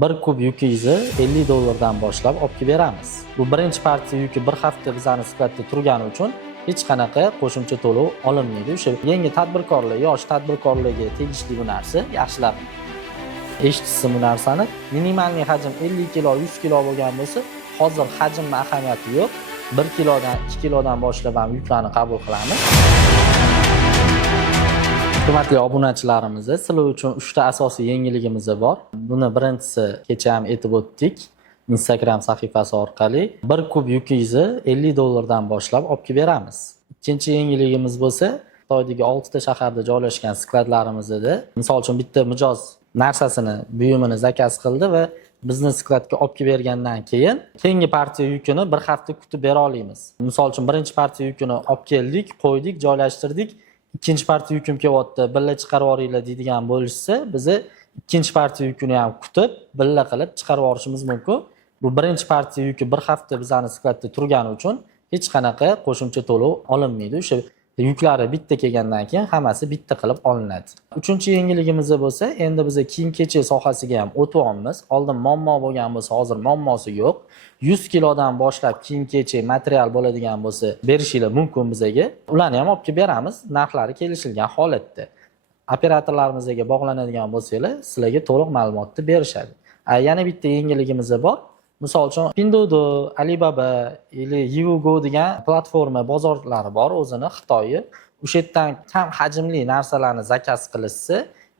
1 kub yukingizni $50 boshlab olib kelib beramiz. Bu birinchi partiya yuki bir hafta bizani skladda turgani uchun hech qanaqa qo'shimcha to'lov olinmaydi. O'sha yangi tadbirkorlar, yosh tadbirkorlarga tegishli bu narsa. Yaxshilab eshitishsin bu narsani. Minimalniy hajm 50 kilo, 100 kilo bo'lgan bo'lsa, hozir hajmning ahamiyati yo'q. 1 kilodan, 2 kilodan boshlab ham yuklarni qabul qilamiz. Hurmatli obunachilarimiz, sizlar uchun 3 ta asosiy yangiligimiz bor. Buni birinchisi kecha ham aytib o'tdik. Instagram sahifasi orqali 1 kub yukingizni $50 boshlab olib kelib beramiz. Ikkinchi yangiligimiz bo'lsa, Xitoydagi 6 ta shaharda joylashgan skladlarimizda, misol uchun bitta mijoz narsasini, buyumini zakaz qildi va bizni skladga olib kelib bergandan keyin keyingi partiya yukini bir hafta kutib bera olamiz. Misol uchun birinchi partiya yukini olib keldik, qo'ydik, joylashtirdik. Ikkinchi partiya yukim kelyapti, billa chiqarib yuboringlar deydigan bo'lishsa, biz ikkinchi partiya yukini ham kutib, billa qilib chiqarib yuborishimiz mumkin. Bu birinchi partiya yuki bir hafta bizani skladda turgani uchun hech qanaqa qo'shimcha to'lov olinmaydi. O'sha yuklari bitta kelgandan keyin hammasi bitta qilib olinadi. Uchinchi yangiligimiz bo'lsa, endi biz kiyim-kechak sohasiga ham o'tyapmiz. Oldin muammo bo'lgan bo'lsa, hozir muammosi yo'q. 100 kilodan boshlab kiyim-kechak material bo'ladigan bo'lsa, berishinglar mumkin bizga. Ularni ham olib kelib beramiz, narxlari kelishilgan holatda. Operatorlarimizga bog'lanadigan bo'lsanglar, sizlarga to'liq ma'lumotni berishadi. Yana bitta yangiligimiz bor. Misol uchun Pinduoduo, Alibaba yoki Yivugo degan platforma bozorlari bor, o'zini Xitoyi. O'sha yerdan kam hajmli narsalarni zakaz qilishsa,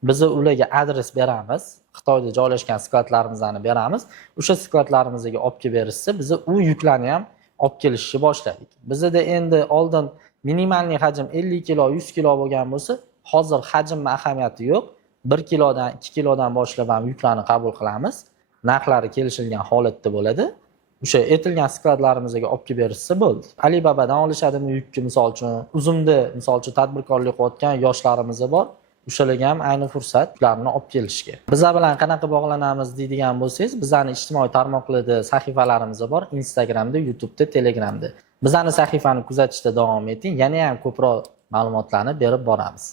biz ularga adres beramiz. Xitoyda joylashgan skladlarimizni beramiz. O'sha skladlarimizga olib kelib berishsa, biz u yuklarni ham olib kelishni boshladik. Bizda endi oldin minimalniy hajm 50 kilo, 100 kilo bo'lgan bo'lsa, hozir hajmning ahamiyati yo'q. 1 kilodan, 2 kilodan boshlab ham yuklarni qabul qilamiz. Narxlari kelishilgan holatda bo'ladi. O'sha aytilgan skladlarimizga olib kelib berishsa bo'ldi. Alibabadan olishadimi yukni, misol uchun Uzumda misol uchun tadbirkorlik qilayotgan yoshlarimiz bor. O'shalarga ham ayni fursat ularni olib kelishga. Bizlar bilan qanaqa bog'lanamiz deydigan bo'lsangiz, bizning ijtimoiy tarmoqlarda sahifalarimiz bor, Instagramda, YouTube'da, Telegramda. Bizning sahifani kuzatishda davom eting. Yana ham ko'proq ma'lumotlarni berib boramiz.